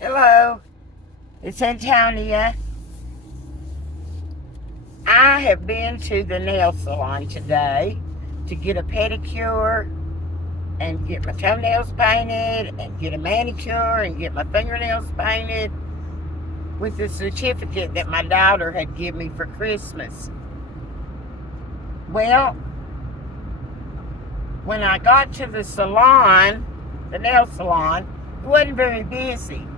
Hello, it's Antonia. I have been to the nail salon today to get a pedicure and get my toenails painted and get a manicure and get my fingernails painted with the certificate that my daughter had given me for Christmas. Well, when I got to the salon, the nail salon, it wasn't very busy.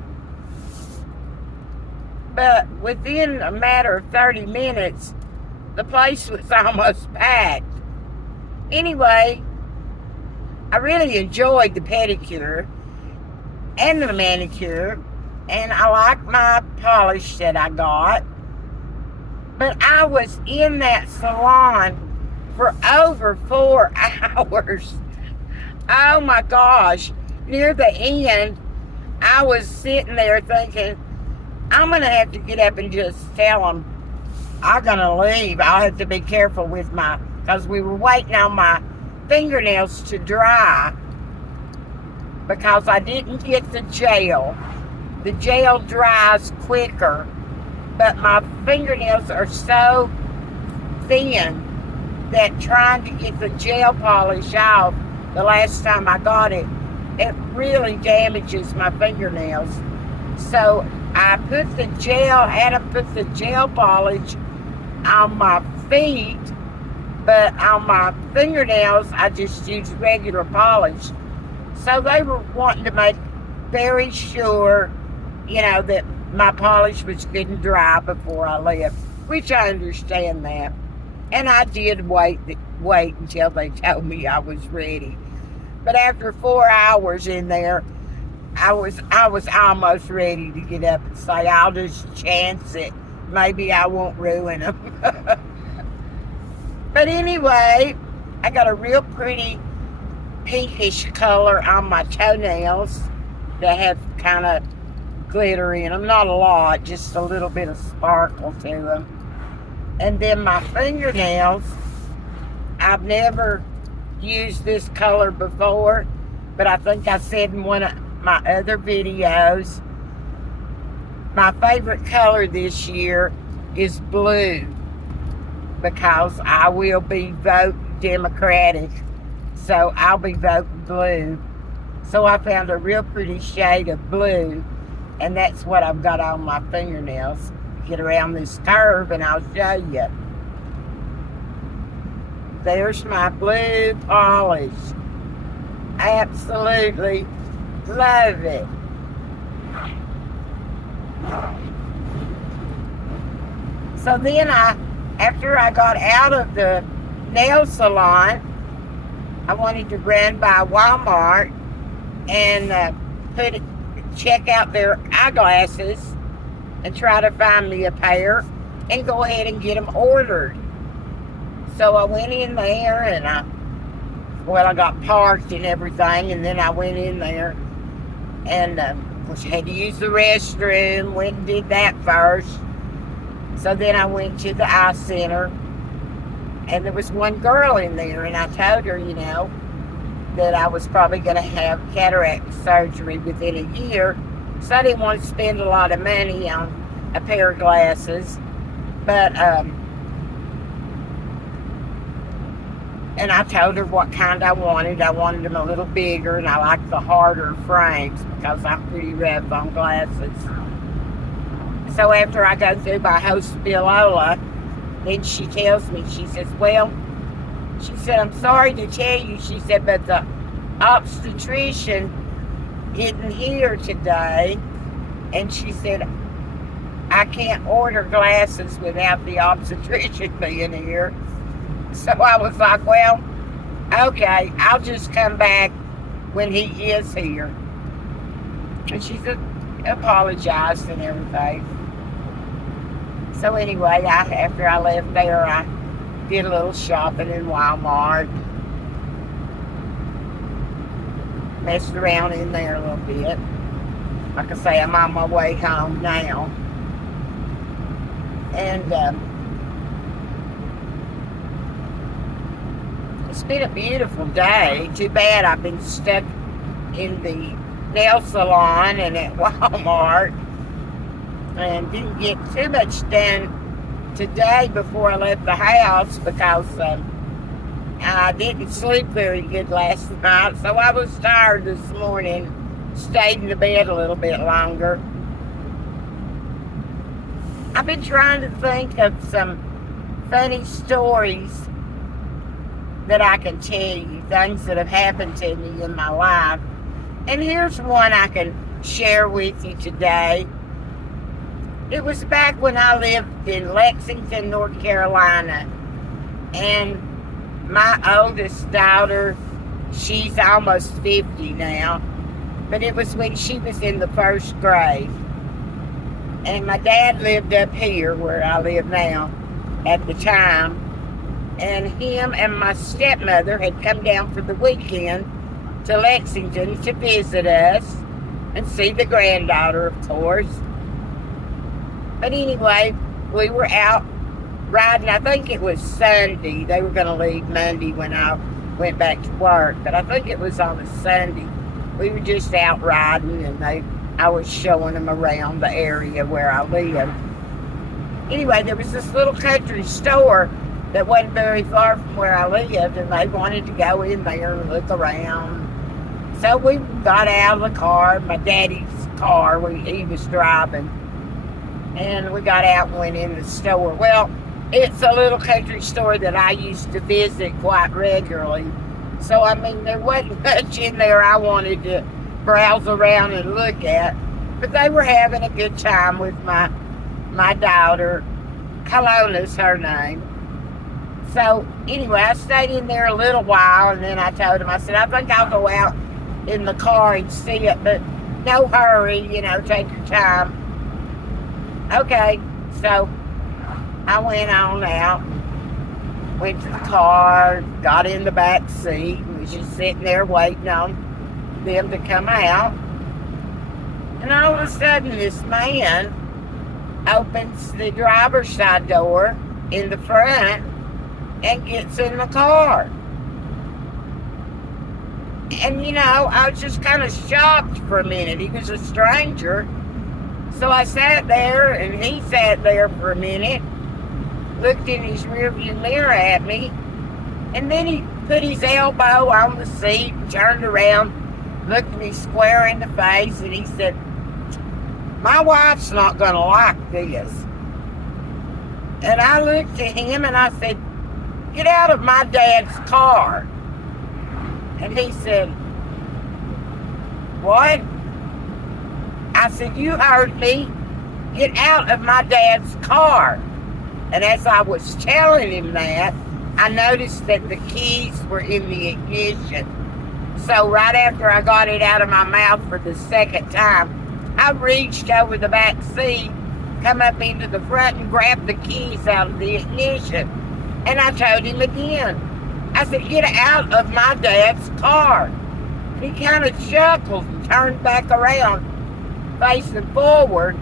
But within a matter of 30 minutes, the place was almost packed. Anyway, I really enjoyed the pedicure and the manicure, and I like my polish that I got. But I was in that salon for over 4 hours. Oh my gosh. Near the end, I was sitting there thinking, I'm going to have to get up and just tell them I'm going to leave. I'll have to be careful with because we were waiting on my fingernails to dry because I didn't get the gel. The gel dries quicker, but my fingernails are so thin that trying to get the gel polish off the last time I got it, it really damages my fingernails. So I had to put the gel polish on my feet, but on my fingernails, I just used regular polish. So they were wanting to make very sure, that my polish was good and dry before I left, which I understand that. And I did wait until they told me I was ready. But after 4 hours in there, I was almost ready to get up and say, I'll just chance it. Maybe I won't ruin them. But anyway, I got a real pretty pinkish color on my toenails that have kind of glitter in them. Not a lot, just a little bit of sparkle to them. And then my fingernails, I've never used this color before, but I think I said in one of my other videos, my favorite color this year is blue because I will be voting Democratic, so I'll be voting blue. So I found a real pretty shade of blue, and that's what I've got on my fingernails. Get around this curve and I'll show you. There's my blue polish. Absolutely love it. So then after I got out of the nail salon, I wanted to run by Walmart and check out their eyeglasses and try to find me a pair and go ahead and get them ordered. So I went in there and I got parked and everything, and then I went in there and of course I had to use the restroom, went and did that first. So then I went to the eye center, and there was one girl in there, and I told her, that I was probably going to have cataract surgery within a year, so I didn't want to spend a lot of money on a pair of glasses. But and I told her what kind I wanted. I wanted them a little bigger, and I like the harder frames because I'm pretty rough on glasses. So after I go through my hospiola, then she tells me, she says, I'm sorry to tell you, she said, but the obstetrician isn't here today. And she said, I can't order glasses without the obstetrician being here. So I was like, okay, I'll just come back when he is here. And she said, apologized and everything. So anyway, after I left there, I did a little shopping in Walmart. Messed around in there a little bit. Like I say, I'm on my way home now. And it's been a beautiful day. Too bad I've been stuck in the nail salon and at Walmart, and didn't get too much done today before I left the house because I didn't sleep very good last night, so I was tired this morning. Stayed in the bed a little bit longer. I've been trying to think of some funny stories that I can tell you, things that have happened to me in my life. And here's one I can share with you today. It was back when I lived in Lexington, North Carolina. And my oldest daughter, she's almost 50 now, but it was when she was in the first grade. And my dad lived up here where I live now at the time. And him and my stepmother had come down for the weekend to Lexington to visit us and see the granddaughter, of course. But anyway, we were out riding. I think it was Sunday. They were going to leave Monday when I went back to work, but I think it was on a Sunday. We were just out riding, and I was showing them around the area where I live. Anyway, there was this little country store that wasn't very far from where I lived, and they wanted to go in there and look around. So we got out of the car, my daddy's car, he was driving, and we got out and went in the store. Well, it's a little country store that I used to visit quite regularly. So, I mean, there wasn't much in there I wanted to browse around and look at. But they were having a good time with my daughter. Halona's her name. So, anyway, I stayed in there a little while, and then I told him, I said, I think I'll go out in the car and see it, but no hurry, take your time. Okay, so I went on out, went to the car, got in the back seat, and was just sitting there waiting on them to come out. And all of a sudden, this man opens the driver's side door in the front and gets in the car. And, I was just kind of shocked for a minute. He was a stranger. So I sat there, and he sat there for a minute, looked in his rearview mirror at me, and then he put his elbow on the seat, turned around, looked me square in the face, and he said, my wife's not going to like this. And I looked at him, and I said, get out of my dad's car. And he said, what? I said, you heard me. Get out of my dad's car. And as I was telling him that, I noticed that the keys were in the ignition. So right after I got it out of my mouth for the second time, I reached over the back seat, come up into the front and grabbed the keys out of the ignition. And I told him again. I said, get out of my dad's car. And he kind of chuckled and turned back around, facing forward.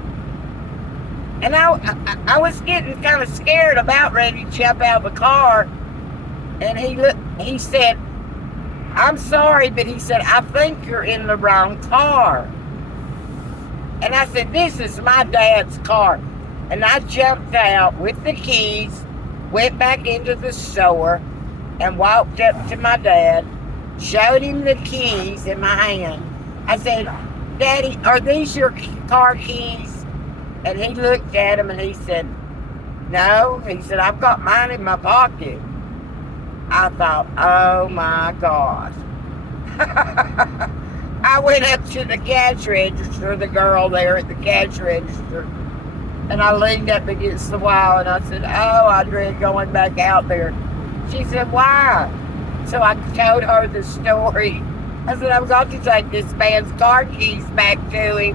And I was getting kind of scared, about ready to jump out of the car. And he said, I'm sorry, but he said, I think you're in the wrong car. And I said, this is my dad's car. And I jumped out with the keys, went back into the store, and walked up to my dad, showed him the keys in my hand. I said, Daddy, are these your car keys? And he looked at them and he said, no. He said, I've got mine in my pocket. I thought, oh my gosh. I went up to the cash register, the girl there at the cash register, and I leaned up against the wall and I said, oh, I dread going back out there. She said, why? So I told her the story. I said, I've got to take this man's car keys back to him.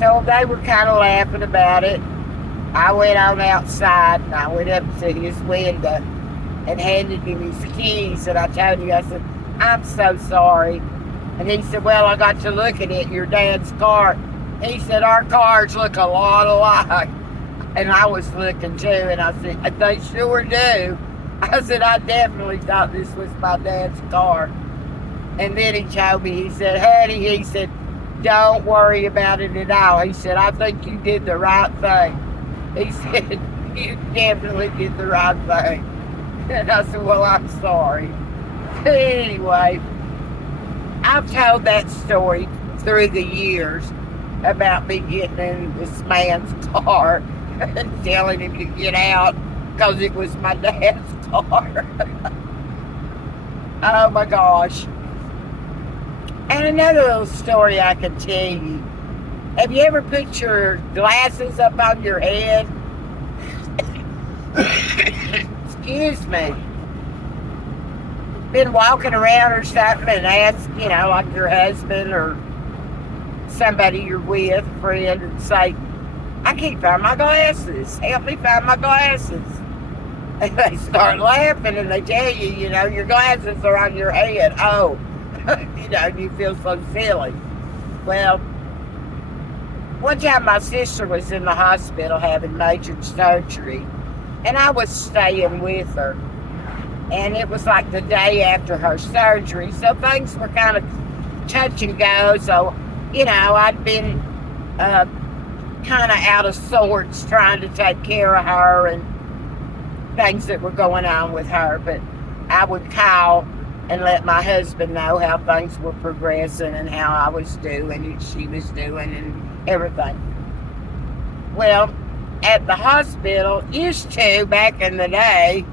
So they were kind of laughing about it. I went on outside and I went up to his window and handed him his keys. And I told him, I said, I'm so sorry. And he said, well, I got to looking at your dad's car. He said, our cars look a lot alike. And I was looking too, and I said, they sure do. I said, I definitely thought this was my dad's car. And then he told me, he said, honey, he said, don't worry about it at all. He said, I think you did the right thing. He said, you definitely did the right thing. And I said, well, I'm sorry. Anyway, I've told that story through the years about me getting in this man's car and telling him to get out because it was my dad's car. Oh my gosh. And another little story I can tell you. Have you ever put your glasses up on your head? Excuse me. Been walking around or something and ask, like your husband or somebody you're with, a friend, and say, I can't find my glasses. Help me find my glasses. And they start laughing and they tell you, your glasses are on your head. Oh, you feel so silly. Well, one time my sister was in the hospital having major surgery, and I was staying with her. And it was like the day after her surgery, so things were kind of touch and go. So, I'd been kind of out of sorts trying to take care of her and things that were going on with her. But I would call and let my husband know how things were progressing and how I was doing and she was doing and everything. Well, at the hospital, used to, back in the day,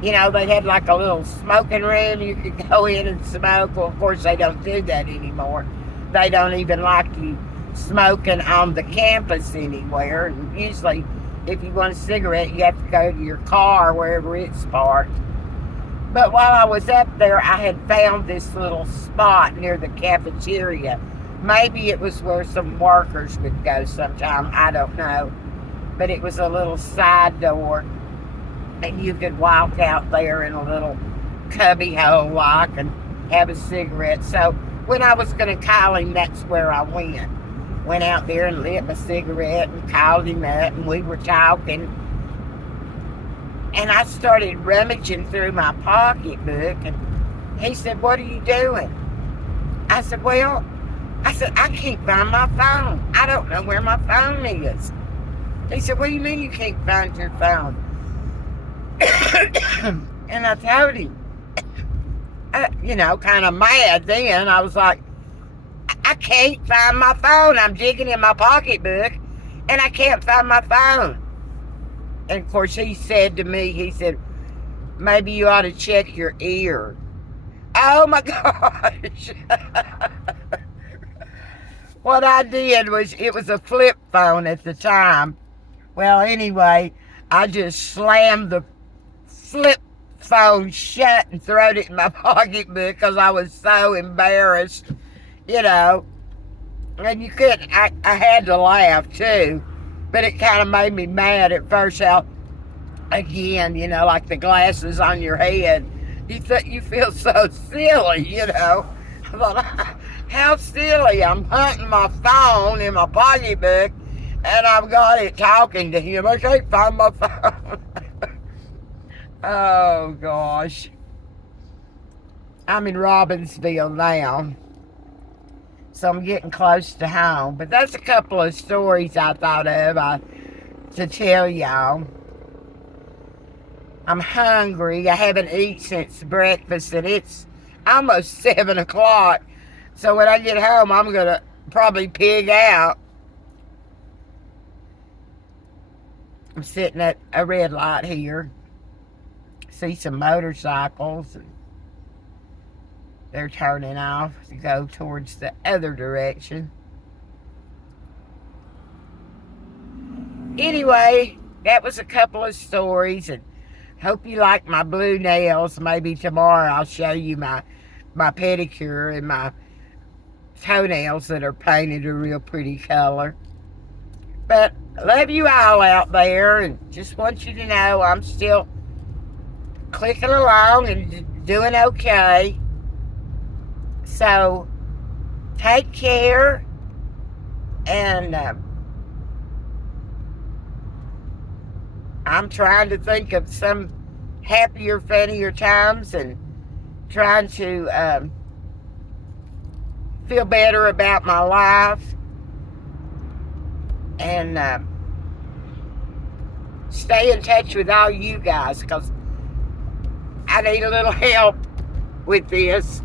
they had like a little smoking room. You could go in and smoke. Well, of course, they don't do that anymore. They don't even like you smoking on the campus anywhere. And usually, if you want a cigarette, you have to go to your car, wherever it's parked. But while I was up there, I had found this little spot near the cafeteria. Maybe it was where some workers would go sometime. I don't know. But it was a little side door. And you could walk out there in a little cubby hole lock and have a cigarette. So when I was going to call him, that's where I went. Went out there and lit my cigarette and called him up, and we were talking. And I started rummaging through my pocketbook, and he said, what are you doing? I said, I can't find my phone. I don't know where my phone is. He said, what do you mean you can't find your phone? And I told him, kind of mad then. I was like, I can't find my phone. I'm digging in my pocketbook, and I can't find my phone. And of course, he said to me, he said, maybe you ought to check your ear. Oh my gosh. What I did was, it was a flip phone at the time. Well, anyway, I just slammed the flip phone shut and throwed it in my pocketbook because I was so embarrassed, And you couldn't, I had to laugh too, but it kind of made me mad at first how, again, like the glasses on your head, you feel so silly, I thought, how silly. I'm hunting my phone in my pocketbook and I've got it talking to him. I can't find my phone. Oh gosh. I'm in Robbinsville now, so I'm getting close to home. But that's a couple of stories I thought of to tell y'all. I'm hungry. I haven't eaten since breakfast, and it's almost 7 o'clock. So when I get home, I'm going to probably pig out. I'm sitting at a red light here. See some motorcycles, and they're turning off to go towards the other direction. Anyway, that was a couple of stories, and hope you like my blue nails. Maybe tomorrow I'll show you my pedicure and my toenails that are painted a real pretty color. But I love you all out there, and just want you to know I'm still clicking along and doing okay. So take care, and I'm trying to think of some happier, funnier times, and trying to feel better about my life and stay in touch with all you guys, because I need a little help with this.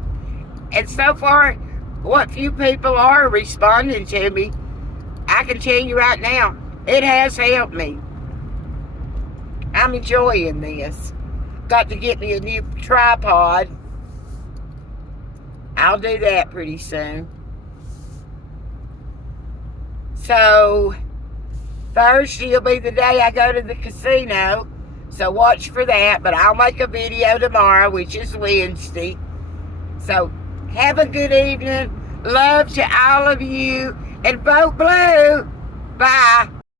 And so far, what few people are responding to me, I can tell you right now, it has helped me. I'm enjoying this. Got to get me a new tripod. I'll do that pretty soon. So, Thursday will be the day I go to the casino. So watch for that. But I'll make a video tomorrow, which is Wednesday. So, have a good evening. Love to all of you. And vote blue. Bye.